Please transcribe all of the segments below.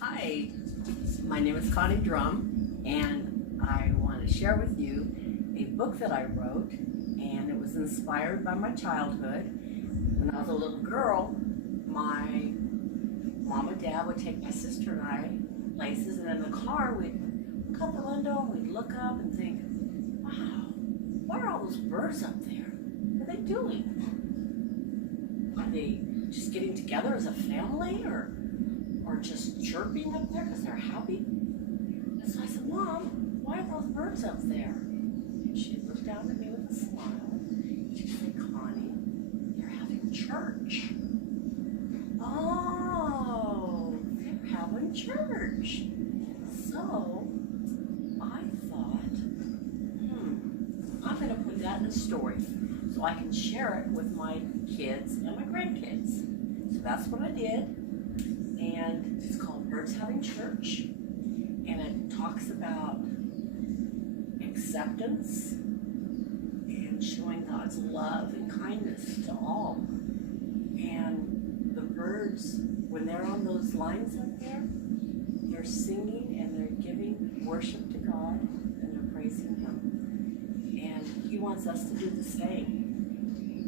Hi, my name is Connie Drum, and I want to share with you a book that I wrote, and it was inspired by my childhood. When I was a little girl, my mom and dad would take my sister and I places, and in the car we'd look out the window and we'd look up and think, wow, why are all those birds up there? What are they doing? Are they just getting together as a family, or just chirping up there because they're happy? And so I said, Mom, why are those birds up there? And she looked down at me with a smile. She said, Connie, they're having church. Oh, they're having church. So I thought, I'm going to put that in a story so I can share it with my kids and my grandkids. So that's what I did. And it's called Birds Having Church, and it talks about acceptance and showing God's love and kindness to all. And the birds, when they're on those lines up there, they're singing and they're giving worship to God and they're praising Him. And He wants us to do the same.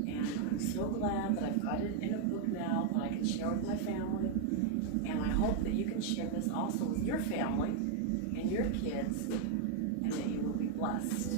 And I'm so glad that I've got it in a book now that I can share with my family. And I hope that you can share this also with your family and your kids, and that you will be blessed.